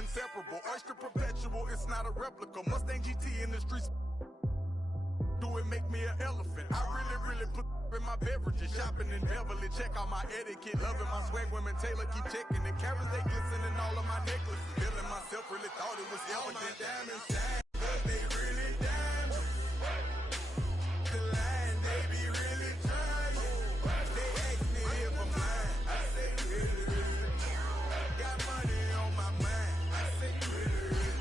inseparable. Oyster perpetual, it's not a replica. Mustang GT in the streets. Do it make me an elephant? I really put in my beverages. Shopping in Beverly, check out my etiquette. Loving my swag, women Taylor keep checking. The carrots they glisten in all of my necklaces. Feeling myself, really thought it was evident. All my diamonds shine, but they really diamonds. The line, they be really trying. They ask me if I'm lying. I say really. Got money on my mind. I say really.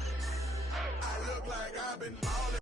I look like I've been balling.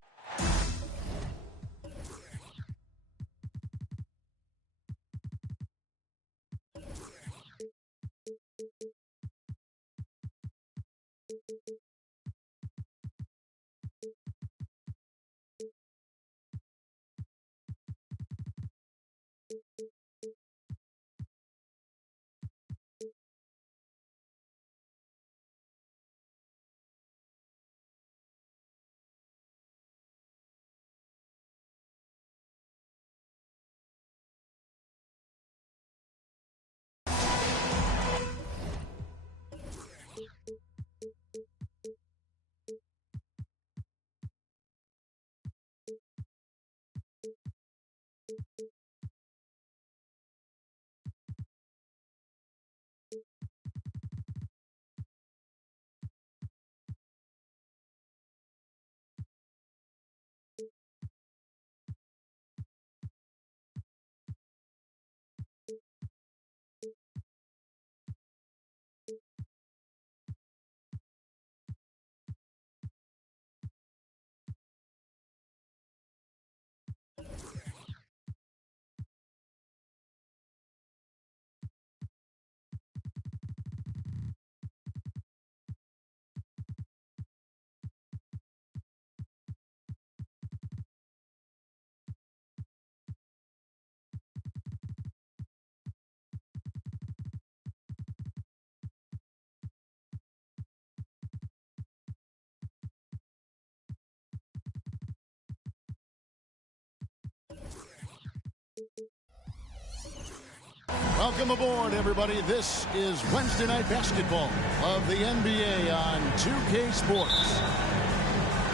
Welcome aboard, everybody. This is Wednesday Night Basketball of the NBA on 2K Sports.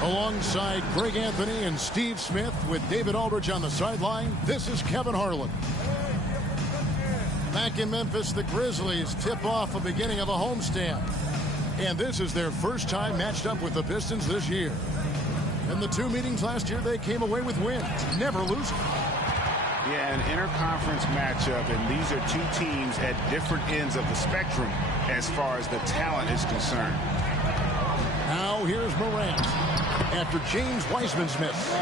Alongside Greg Anthony and Steve Smith with David Aldridge on the sideline, this is Kevin Harlan. Back in Memphis, the Grizzlies tip off the beginning of a homestand. And this is their first time matched up with the Pistons this year. In the two meetings last year, they came away with wins, never losing. Yeah, an interconference matchup, and these are two teams at different ends of the spectrum as far as the talent is concerned. Now here's Morant after James Wiseman's miss.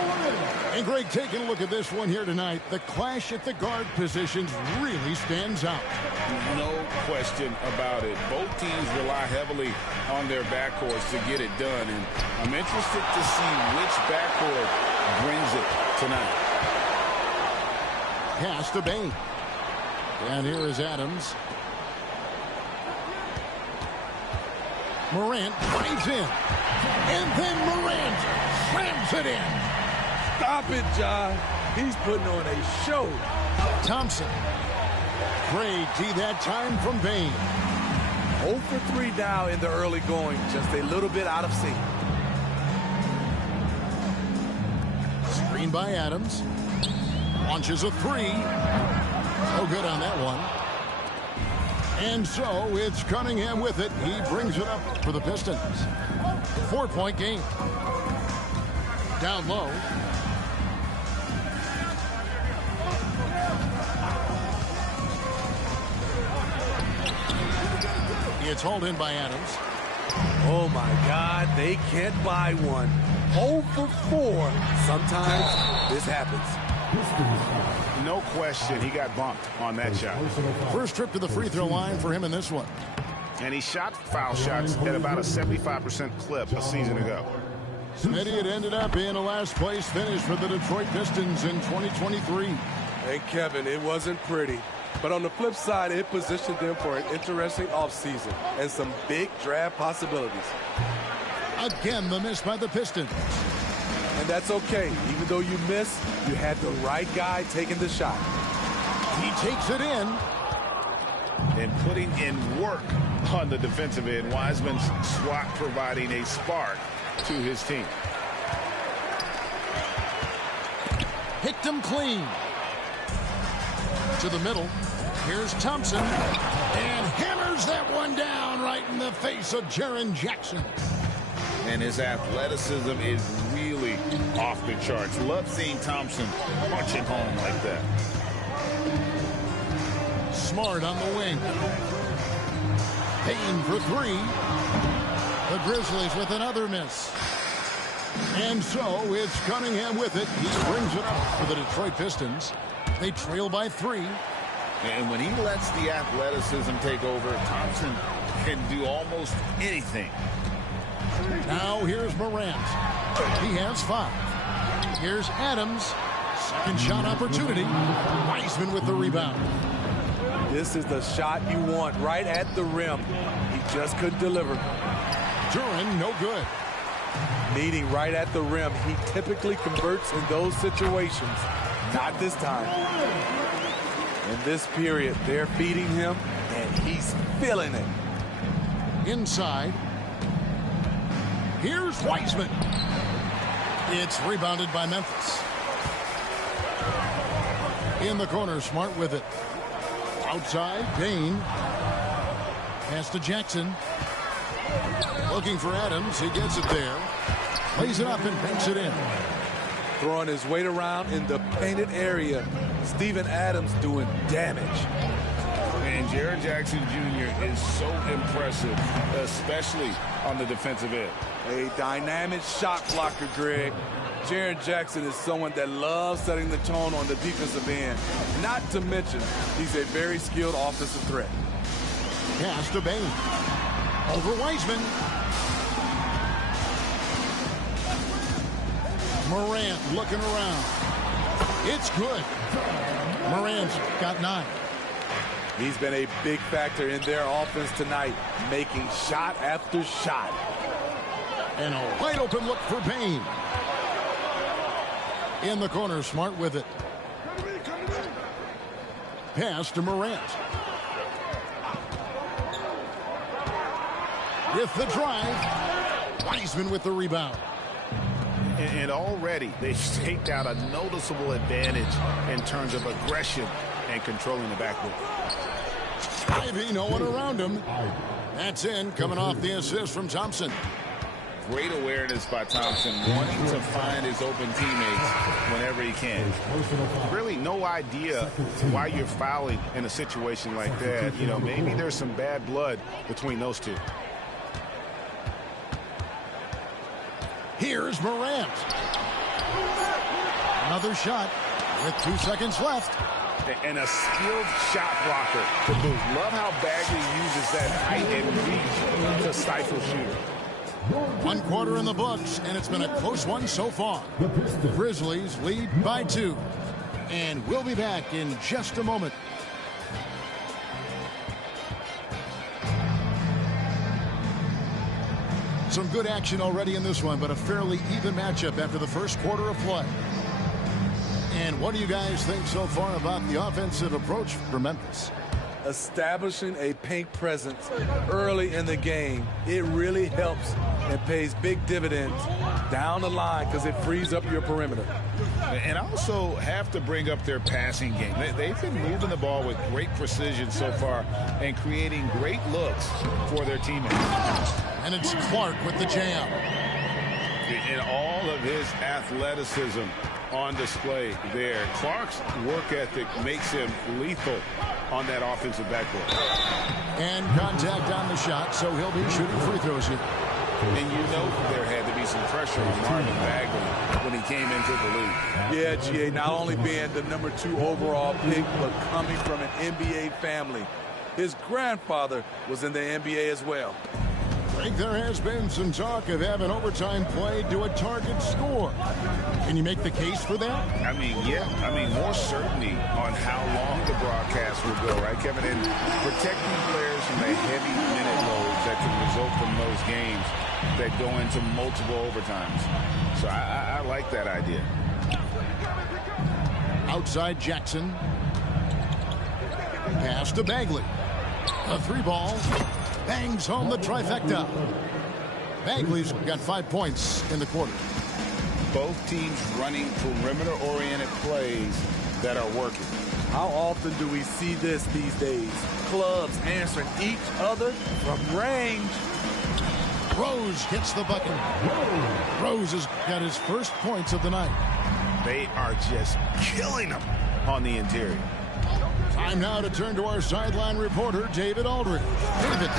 And Greg, taking a look at this one here tonight, the clash at the guard positions really stands out. No question about it. Both teams rely heavily on their backcourts to get it done, and I'm interested to see which backcourt brings it tonight. Pass to Bane. And here is Adams. Morant drives in. And then Morant slams it in. Stop it, John. He's putting on a show. Thompson. Great D that time from Bane. 0 for 3 now in the early going. Just a little bit out of sync. Screen by Adams. Launches a three. No good on that one. And so it's Cunningham with it. He brings it up for the Pistons. 4-point game. Down low. It's hauled in by Adams. Oh, my God. They can't buy one. 0 for 4. Sometimes this happens. No question, he got bumped on that shot. First trip to the free throw line for him in this one. And he shot foul shots at about a 75% clip a season ago. Smitty, it ended up being a last place finish for the Detroit Pistons in 2023. And Kevin, it wasn't pretty. But on the flip side, it positioned them for an interesting offseason and some big draft possibilities. Again, the miss by the Pistons. And that's okay. Even though you miss, you had the right guy taking the shot. He takes it in. and putting in work on the defensive end. Wiseman's swat providing a spark to his team. Picked him clean. To the middle. Here's Thompson. And hammers that one down right in the face of Jaren Jackson. And his athleticism is really off the charts. Love seeing Thompson punching home like that. Smart on the wing. Payne for three. The Grizzlies with another miss. And so it's Cunningham with it. He brings it up for the Detroit Pistons. They trail by 3. And when he lets the athleticism take over, Thompson can do almost anything. Now here's Morant. He has 5. Here's Adams. Second shot opportunity. Wiseman with the rebound. This is the shot you want right at the rim. He just couldn't deliver. Duren, no good. Meeting right at the rim. He typically converts in those situations. Not this time. In this period, they're feeding him, and he's feeling it. Inside. Here's Wiseman. It's rebounded by Memphis. In the corner, Smart with it. Outside, Payne. Pass to Jackson. Looking for Adams. He gets it there. Lays it up and banks it in. Throwing his weight around in the painted area. Steven Adams doing damage. And Jaren Jackson Jr. is so impressive, especially on the defensive end. A dynamic shot blocker, Greg. Jaren Jackson is someone that loves setting the tone on the defensive end. Not to mention, he's a very skilled offensive threat. Pass to Payne. Over Wiseman. Morant looking around. It's good. Morant's got 9. He's been a big factor in their offense tonight, making shot after shot. And a wide open look for Payne. In the corner, Smart with it. Pass to Morant. With the drive. Wiseman with the rebound. And already they've staked out a noticeable advantage in terms of aggression and controlling the backcourt. Ivy, no one around him. That's in, coming off the assist from Thompson. Great awareness by Thompson, wanting to find his open teammates whenever he can. Really no idea why you're fouling in a situation like that. You know, maybe there's some bad blood between those two. Here's Morant. Another shot with 2 seconds left. And a skilled shot blocker to boot. Love how Bagley uses that height and reach to stifle shooter. 1 quarter in the books, and it's been a close one so far. The Grizzlies lead by 2. And we'll be back in just a moment. Some good action already in this one, but a fairly even matchup after the first quarter of play. And what do you guys think so far about the offensive approach for Memphis? Establishing a paint presence early in the game, it really helps and pays big dividends down the line because it frees up your perimeter. And also have to bring up their passing game. They've been moving the ball with great precision so far and creating great looks for their teammates. And it's Clark with the jam. In all of his athleticism on display there, Clark's work ethic makes him lethal on that offensive backcourt. And contact on the shot, so he'll be shooting free throws here. And you know there had to be some pressure on Marvin Bagley when he came into the league. Yeah, G.A., not only being the number 2 overall pick, but coming from an NBA family. His grandfather was in the NBA as well. I think there has been some talk of having overtime played to a target score. Can you make the case for that? I mean, yeah. I mean, more certainty on how long the broadcast will go, right, Kevin? And protecting players from the heavy minute loads that can result from those games that go into multiple overtimes. So I like that idea. Outside Jackson. Pass to Bagley. A 3-ball. Bangs home the trifecta. Bagley's got 5 points in the quarter. Both teams running perimeter-oriented plays that are working. How often do we see this these days? Clubs answering each other from range. Rose hits the bucket. Rose has got his first points of the night. They are just killing them on the interior. Time now to turn to our sideline reporter, David Aldridge. David.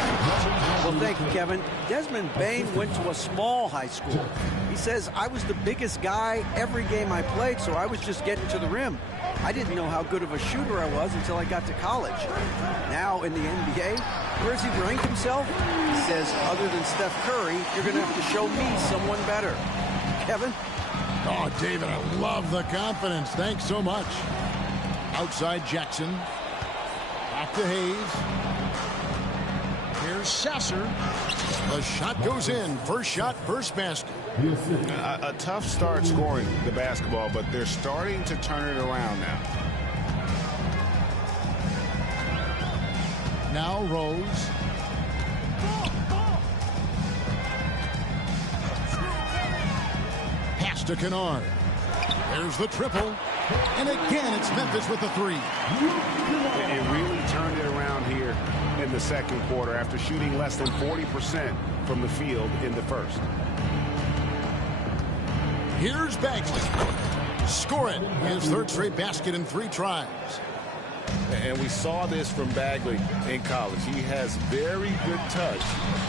Well, thank you, Kevin. Desmond Bane went to a small high school. He says, I was the biggest guy every game I played, so I was just getting to the rim. I didn't know how good of a shooter I was until I got to college. Now in the NBA, where does he rank himself? He says, other than Steph Curry, you're going to have to show me someone better. Kevin? Oh, David, I love the confidence. Thanks so much. Outside Jackson. Back to Hayes. Here's Sasser. The shot goes in. First shot, first basket. A tough start scoring the basketball, but they're starting to turn it around now. Now Rose. Pass to Kennard. There's the triple. And again, it's Memphis with the 3. It really turned it around here in the second quarter after shooting less than 40% from the field in the first. Here's Bagley. Scoring his third straight basket in 3 tries. And we saw this from Bagley in college. He has very good touch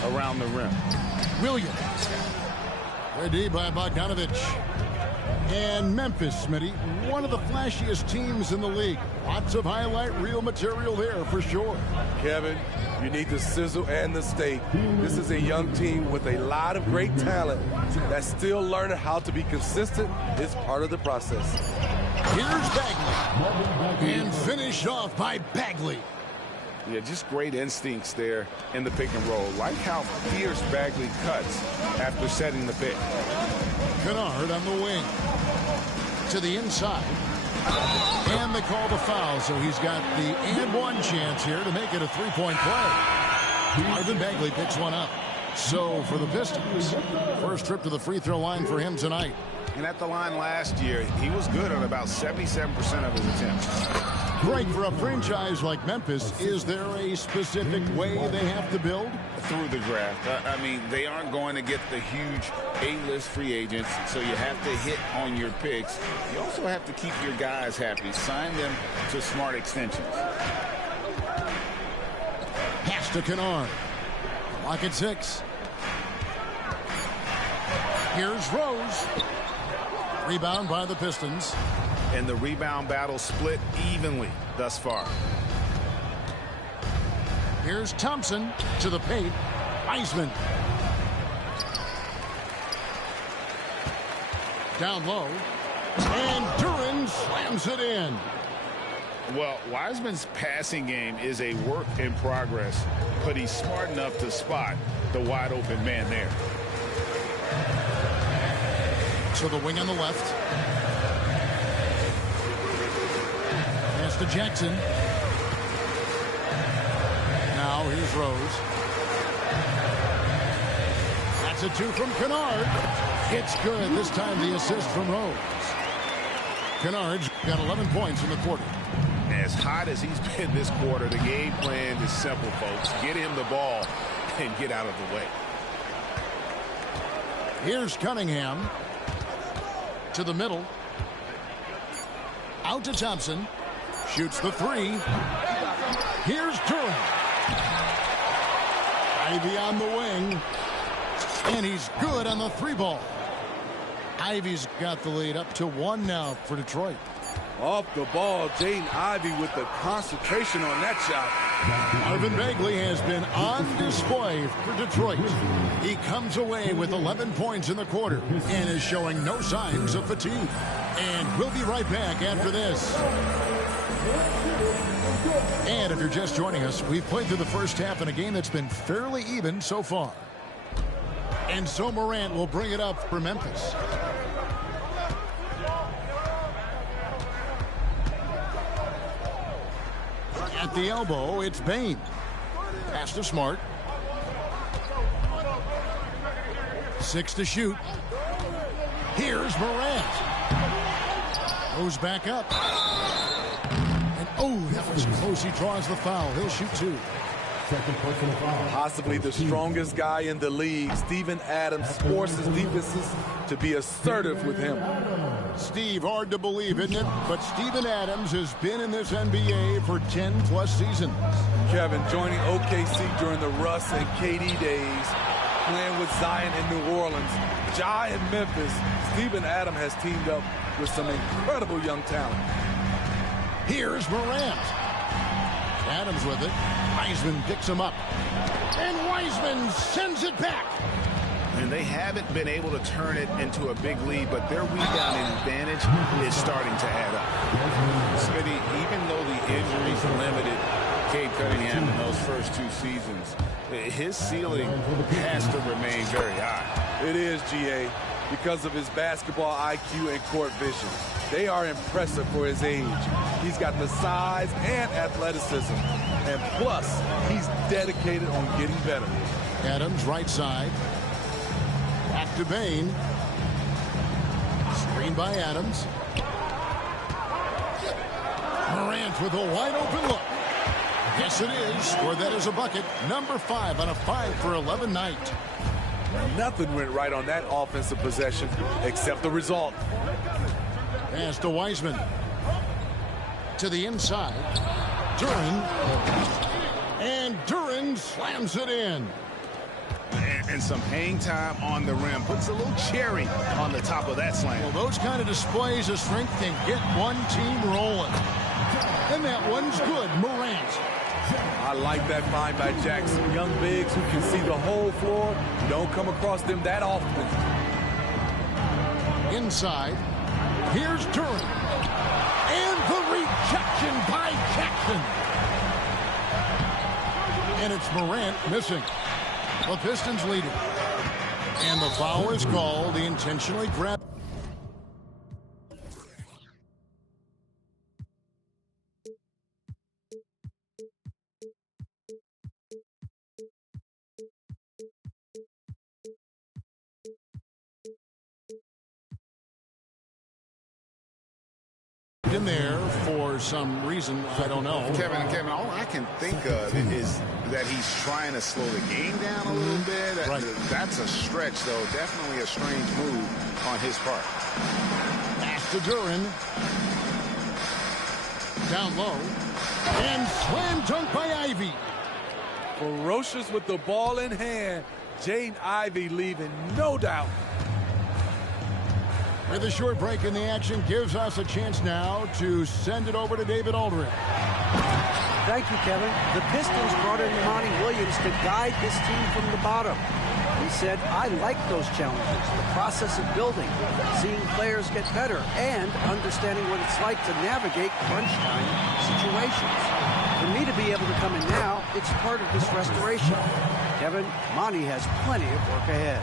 around the rim. Williams. Ready by Bogdanovich. And Memphis, Smitty, one of the flashiest teams in the league. Lots of highlight reel material there for sure. Kevin, you need the sizzle and the steak. This is a young team with a lot of great talent that's still learning how to be consistent. It's part of the process. Here's Bagley. And finished off by Bagley. Yeah, just great instincts there in the pick and roll. Like how fierce Bagley cuts after setting the pick. Kennard on the wing. To the inside. And they call the foul, so he's got the and one chance here to make it a 3-point play. Marvin Bagley picks one up. So for the Pistons, first trip to the free throw line for him tonight. And at the line last year, he was good on about 77% of his attempts. Greg, for a franchise like Memphis, is there a specific way they have to build? Through the draft. I mean, they aren't going to get the huge A-list free agents, so you have to hit on your picks. You also have to keep your guys happy. Sign them to smart extensions. Pass to Kennard. Lock at 6. Here's Rose. Rebound by the Pistons. And the rebound battle split evenly thus far. Here's Thompson to the paint. Wiseman. Down low. And Duren slams it in. Well, Wiseman's passing game is a work in progress, but he's smart enough to spot the wide open man there. To the wing on the left. Pass to Jackson. Now here's Rose. That's a 2 from Kennard. It's good. This time the assist from Rose. Kennard's got 11 points in the quarter. As hot as he's been this quarter, the game plan is simple, folks. Get him the ball and get out of the way. Here's Cunningham. To the middle. Out to Thompson. Shoots the 3. Here's Duren. Ivy on the wing. And he's good on the 3-ball. Ivy's got the lead up to 1 now for Detroit. Off the ball, Jaden Ivey with the concentration on that shot. Marvin Bagley has been on display for Detroit. He comes away with 11 points in the quarter and is showing no signs of fatigue. And we'll be right back after this. And if you're just joining us, we've played through the first half in a game that's been fairly even so far. And so Morant will bring it up for Memphis. At the elbow, it's Bane. Pass to Smart. 6 to shoot. Here's Morant. Goes back up. And oh, that was close. He draws the foul. He'll shoot 2. Second personal foul. Possibly the strongest guy in the league. Steven Adams forces defenses to be assertive with him. Steve, hard to believe, isn't it? But Steven Adams has been in this NBA for 10+ seasons. Kevin, joining OKC during the Russ and KD days, playing with Zion in New Orleans, Ja in Memphis, Steven Adams has teamed up with some incredible young talent. Here's Morant. Adams with it. Wiseman picks him up. And Wiseman sends it back. And they haven't been able to turn it into a big lead, but their rebounding advantage is starting to add up. Smitty, even though the injuries limited Cade Cunningham in those first 2 seasons, his ceiling has to remain very high. It is, GA, because of his basketball IQ and court vision. They are impressive for his age. He's got the size and athleticism. And plus, he's dedicated on getting better. Adams, right side. Back to Bane. Screen by Adams. Morant with a wide open look. Yes, it is. Or that is a bucket. Number 5 on a 5 for 11 night. Nothing went right on that offensive possession except the result. Pass to Wiseman. To the inside. Duren. And Duren slams it in. And some hang time on the rim. Puts a little cherry on the top of that slam. Well, those kind of displays of strength can get one team rolling. And that one's good. Morant. I like that find by Jackson. Young bigs who can see the whole floor. You don't come across them that often. Inside. Here's Duren. And the rejection by Jackson. And it's Morant missing. The Pistons leading. And the foul is called. He intentionally grabbed. In there for some reason, I don't know. Kevin, all I can think of is that he's trying to slow the game down a little bit. Right. That's a stretch, though. Definitely a strange move on his part. Pass to Duren. Down low. And slam dunk by Ivey. Ferocious with the ball in hand. Jaden Ivey leaving no doubt. With a short break in the action gives us a chance now to send it over to David Aldridge. Thank you, Kevin. The Pistons brought in Monty Williams to guide this team from the bottom. He said, I like those challenges, the process of building, seeing players get better, and understanding what it's like to navigate crunch time situations. For me to be able to come in now, it's part of this restoration. Kevin, Monty has plenty of work ahead.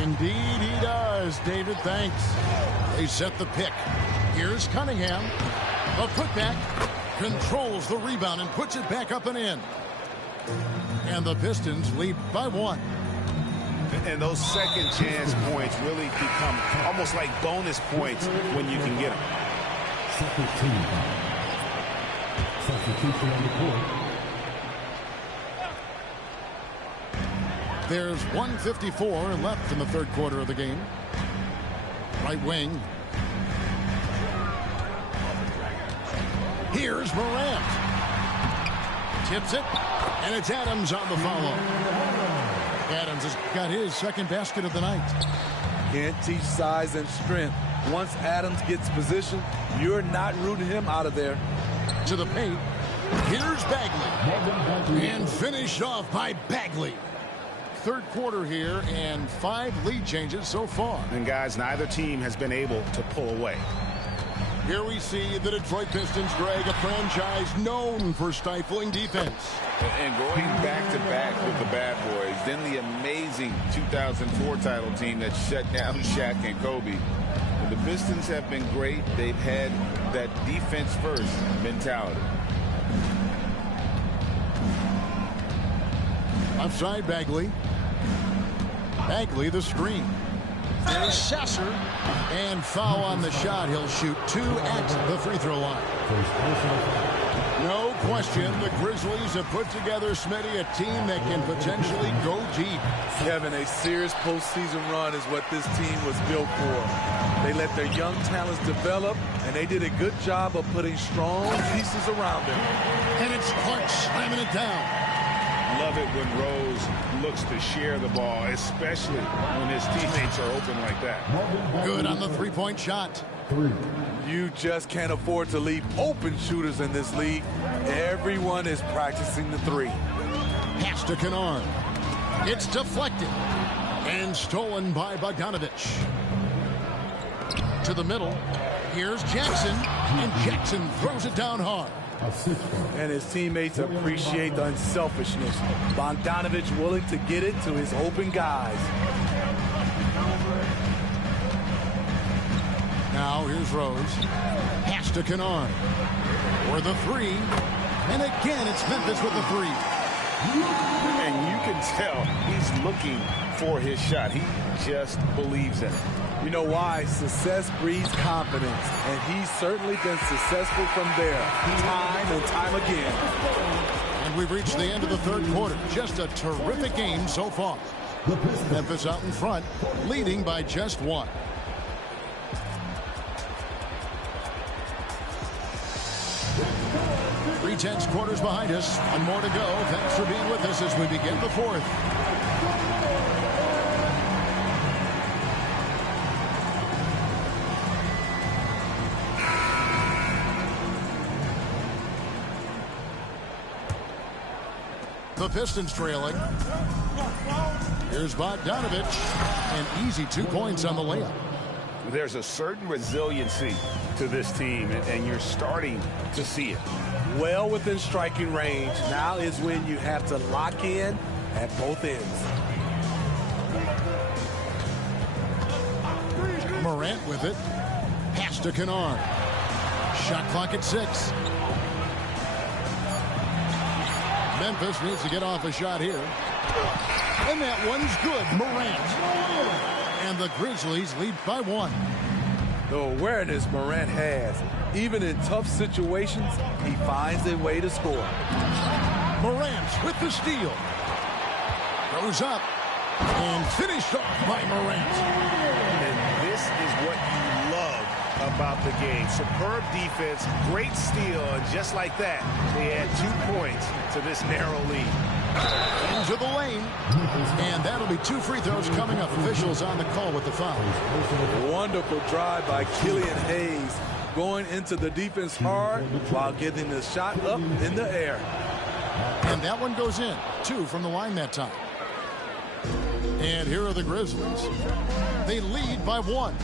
Indeed he does, David. Thanks. They set the pick. Here's Cunningham. The putback. Controls the rebound and puts it back up and in. And the Pistons lead by 1. And those second chance points really become almost like bonus points when you can get them. Substitution on the court. There's 1:54 left in the third quarter of the game. Right wing. Here's Morant. Tips it, and it's Adams on the follow. Adams has got his second basket of the night. Can't teach size and strength. Once Adams gets position, you're not rooting him out of there. To the paint. Here's Bagley. And finished off by Bagley. Third quarter here, and 5 lead changes so far. And guys, neither team has been able to pull away. Here we see the Detroit Pistons, Greg, a franchise known for stifling defense. And going back-to-back with the bad boys, then the amazing 2004 title team that shut down Shaq and Kobe. And the Pistons have been great. They've had that defense-first mentality. Offside Bagley. Bagley the screen. There's Sasser. And foul on the shot. He'll shoot 2 at the free throw line. No question, the Grizzlies have put together, Smitty, a team that can potentially go deep. Kevin, a serious postseason run is what this team was built for. They let their young talents develop, and they did a good job of putting strong pieces around them. And it's Clark slamming it down. Love it when Rose looks to share the ball, especially when his teammates are open like that. Good on the three-point shot. You just can't afford to leave open shooters in this league. Everyone is practicing the three. Pass to Kennard. It's deflected and stolen by Bogdanovich. To the middle. Here's Jackson, and Jackson throws it down hard. And his teammates appreciate the unselfishness. Bogdanovich willing to get it to his open guys. Now here's Rose. Pass to Kennard. For the three. And again, it's Memphis with the three. And you can tell he's looking for his shot. He just believes in it. You know why? Success breeds confidence, and he's certainly been successful from there, time and time again. And we've reached the end of the third quarter. Just a terrific game so far. Memphis out in front, leading by just 1. Three-tenths quarters behind us. One more to go. Thanks for being with us as we begin the fourth. The Pistons trailing. Here's Bogdanovich. An easy 2 points on the layup. There's a certain resiliency to this team, and you're starting to see it. Well within striking range. Now is when you have to lock in at both ends. Morant with it. Pass to Kennard. Shot clock at 6. Memphis needs to get off a shot here. And that one's good. Morant. And the Grizzlies lead by 1. The awareness Morant has. Even in tough situations, he finds a way to score. Morant with the steal. Goes up. And finished off by Morant. And this is what you love about the game. Superb defense, great steal, and just like that, they add 2 points to this narrow lead. Into the lane. And that'll be 2 free throws coming up. Officials on the call with the foul. Wonderful drive by Killian Hayes, going into the defense hard while getting the shot up in the air. And that one goes in. 2 from the line that time. And here are the Grizzlies. They lead by 1.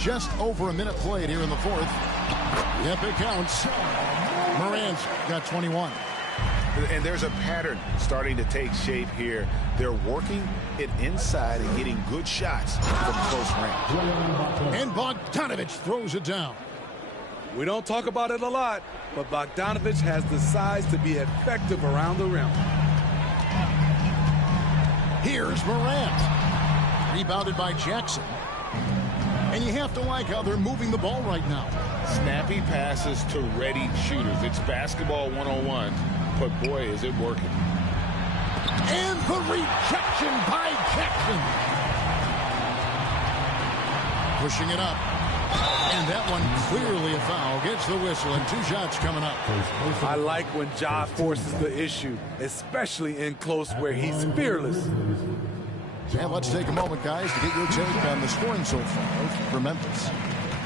Just over a minute played here in the fourth. Yep, it counts. Morant's got 21. And there's a pattern starting to take shape here. They're working it inside and getting good shots from close range. And Bogdanovich throws it down. We don't talk about it a lot, but Bogdanovich has the size to be effective around the rim. Here's Morant. Rebounded by Jackson. And you have to like how they're moving the ball right now. Snappy passes to ready shooters. It's basketball 101, but boy, is it working. And the rejection by Jackson. Pushing it up. And that one clearly a foul. Gets the whistle, and 2 shots coming up. I like when Ja forces the issue, especially in close where he's fearless. And let's take a moment, guys, to get your take on the scoring so far for Memphis.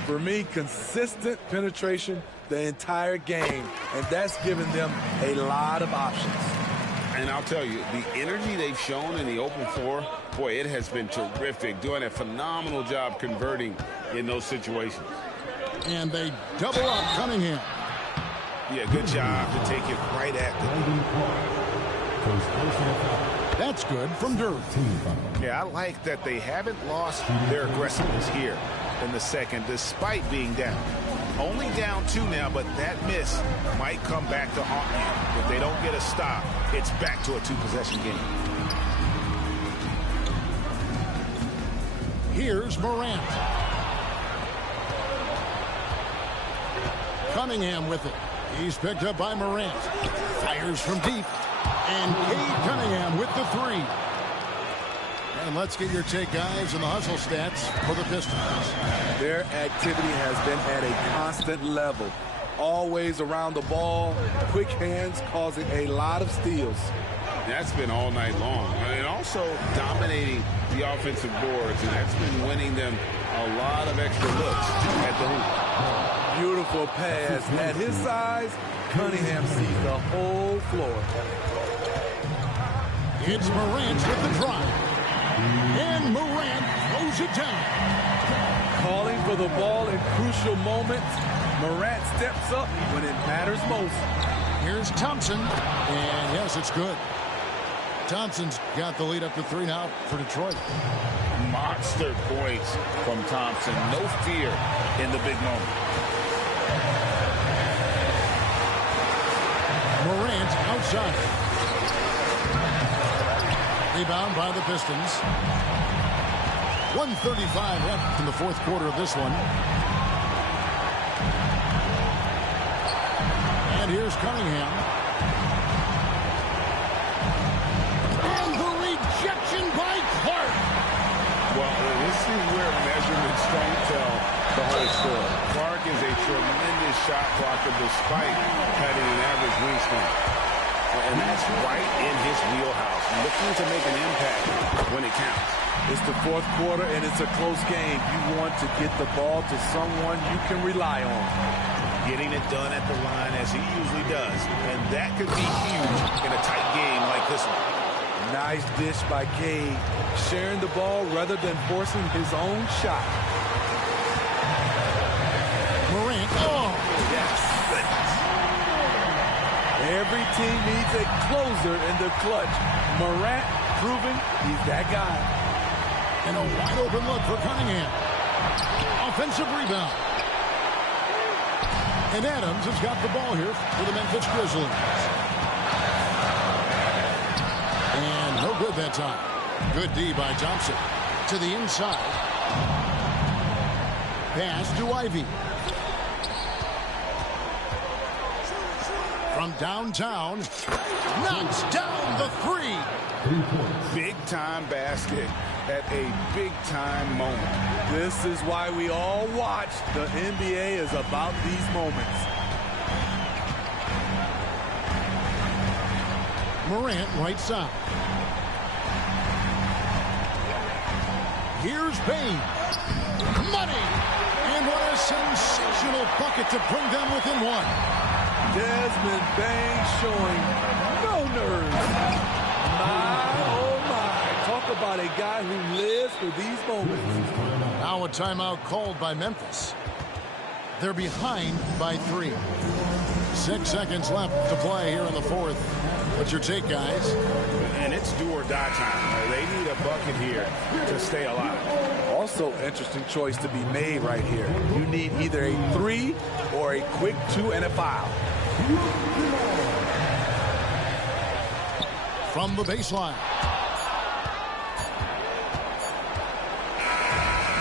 For me, consistent penetration the entire game, and that's given them a lot of options. And I'll tell you, the energy they've shown in the open floor, boy, it has been terrific, doing a phenomenal job converting in those situations. And they double up Cunningham. Yeah, good job to take it right at them. That's good from Dirk. Yeah, I like that they haven't lost their aggressiveness here in the second, despite being down. Only down 2 now, but that miss might come back to haunt you. If they don't get a stop, it's back to a 2-possession game. Here's Morant. Cunningham with it. He's picked up by Morant. Fires from deep. And Cade Cunningham with the 3. And let's get your take, guys, on the hustle stats for the Pistons. Their activity has been at a constant level. Always around the ball, quick hands causing a lot of steals. That's been all night long. And also dominating the offensive boards, and that's been winning them a lot of extra looks at the hoop. Beautiful pass. At his size, Cunningham sees the whole floor. It's Morant with the drive. And Morant throws it down. Calling for the ball in crucial moments. Morant steps up when it matters most. Here's Thompson. And yes, it's good. Thompson's got the lead up to 3 now for Detroit. Monster points from Thompson. No fear in the big moment. Morant outside. Rebound by the Pistons. 1:35 left in the 4th quarter of this one. And here's Cunningham. And the rejection by Clark. Well, this is where measurements don't tell the whole story. Clark is a tremendous shot blocker despite having an average wingspan. And that's right in his wheelhouse. Looking to make an impact when it counts. It's the 4th quarter, and it's a close game. You want to get the ball to someone you can rely on. Getting it done at the line as he usually does. And that could be huge in a tight game like this one. Nice dish by Cade. Sharing the ball rather than forcing his own shot. Morant. Oh, yes. Every team needs a closer in the clutch. Morant proving he's that guy. And a wide open look for Cunningham. Offensive rebound. And Adams has got the ball here for the Memphis Grizzlies. And no good that time. Good D by Thompson. To the inside. Pass to Ivy. From downtown, knocks down the 3. Big-time basket at a big-time moment. This is why we all watch. The NBA is about these moments. Morant right side. Here's Bane. Money! And what a sensational bucket to bring them within 1. Desmond Bane showing no nerves. My, oh my. Talk about a guy who lives for these moments. Now a timeout called by Memphis. They're behind by 3. 6 seconds left to play here in the 4th. What's your take, guys? And it's do or die time. They need a bucket here to stay alive. Also, interesting choice to be made right here. You need either a 3 or a quick 2 and a foul. From the baseline.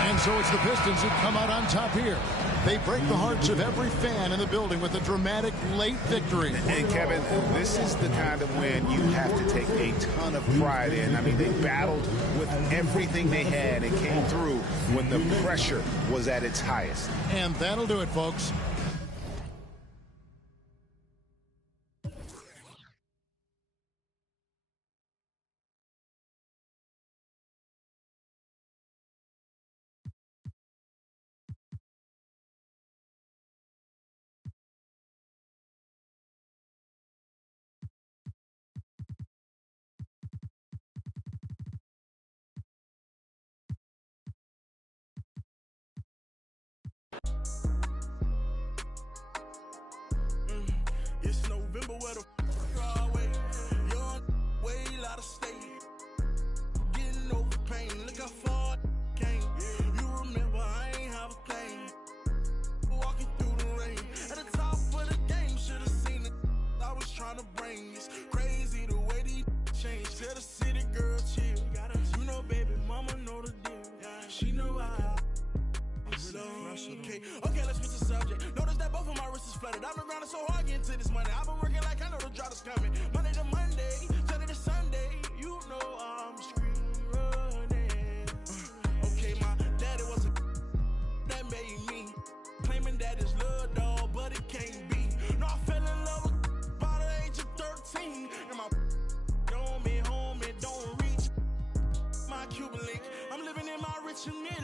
And so it's the Pistons who come out on top here. They break the hearts of every fan in the building with a dramatic late victory. And Kevin, this is the kind of win you have to take a ton of pride in. I mean, they battled with everything they had and came through when the pressure was at its highest. And that'll do it, folks. Monday. Okay, let's switch the subject. Notice that both of my wrists is flooded. I've been grinding so hard getting to this money. I've been working like I know the drought is coming. Monday to Monday, Sunday to Sunday. You know I'm street running. Okay, my daddy was a that made me. Claiming that it's love, dog, but it can't be. No, I fell in love with by the age of 13. And my don't me home, it don't reach my Cuban link. I'm living in my rich and middle.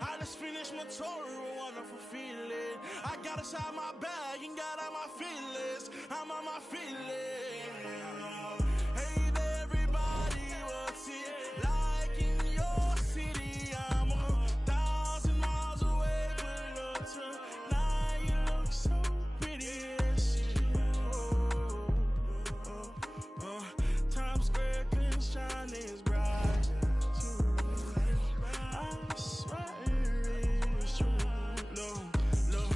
I just finished my tour, a wonderful feeling. I got inside my bag and got out my feelings. I'm on my feelings. Hey there, everybody, what's it like in your city? I'm 1,000 miles away, but up tonight you look so pretty. Times Square can shine as bright as you. I swear it's true. Look.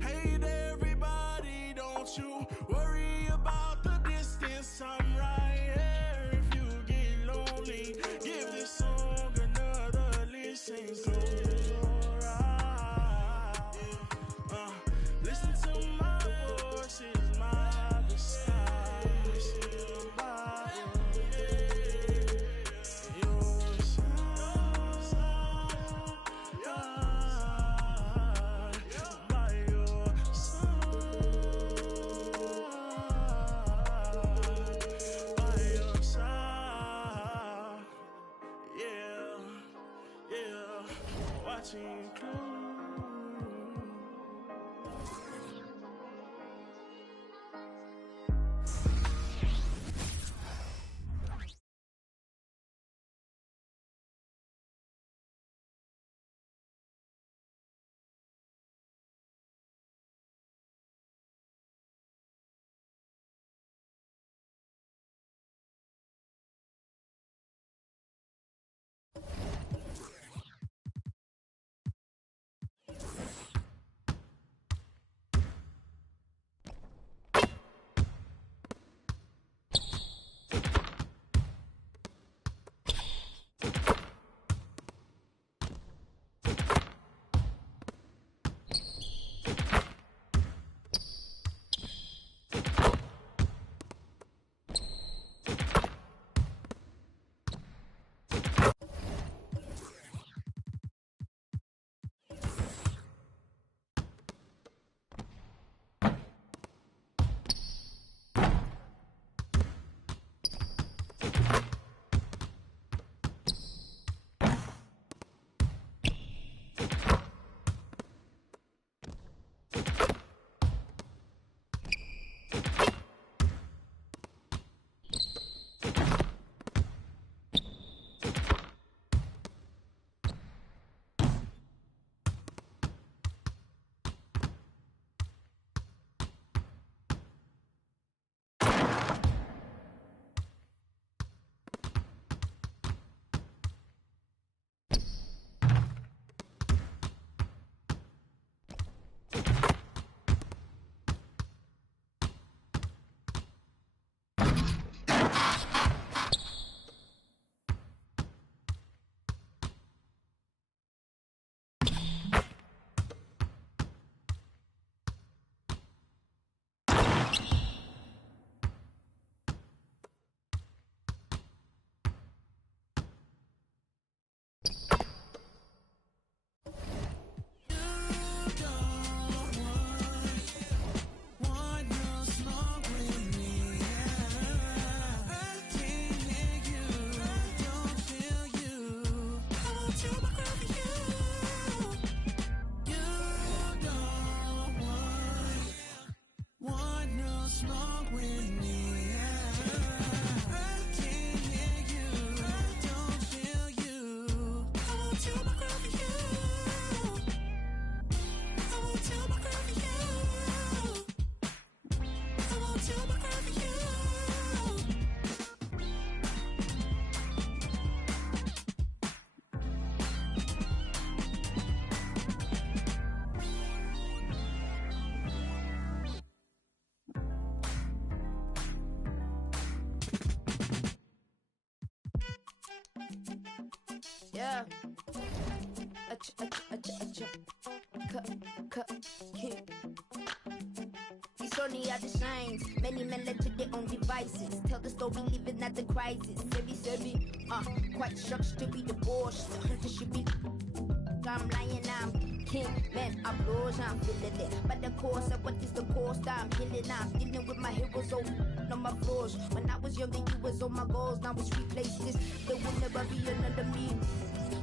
Hey there, everybody, don't you worry about the distance. I'm right here if you get lonely. Give this song another listen. Close your eyes. Listen to my voices, my beside. By your side, by your side, yeah, watching you close. Yeah. only are the signs. Many men led to their own devices. Tell the story, living at the crisis. Very, quite shocked to be divorced. It should be. I'm lying, I'm king, man, applause, I'm feeling it. But the course of what is the cost, I'm healing, I'm dealing with my heroes on my floors. When I was younger, you was on my goals, now it's replaced this. There will never be another me.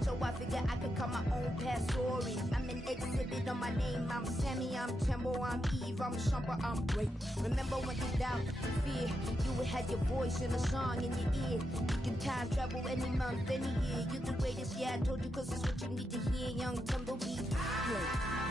So I figure I could cut my own past story. I'm an exhibit on my name. I'm Sammy, I'm Tembo, I'm Eve, I'm Shumper, I'm great. Remember when you doubt, fear, you would have your voice in a song in your ear. You can time travel any month, any year. You're the greatest, yeah, I told you, cause it's what you need to hear. Young Tumbleweed, yeah.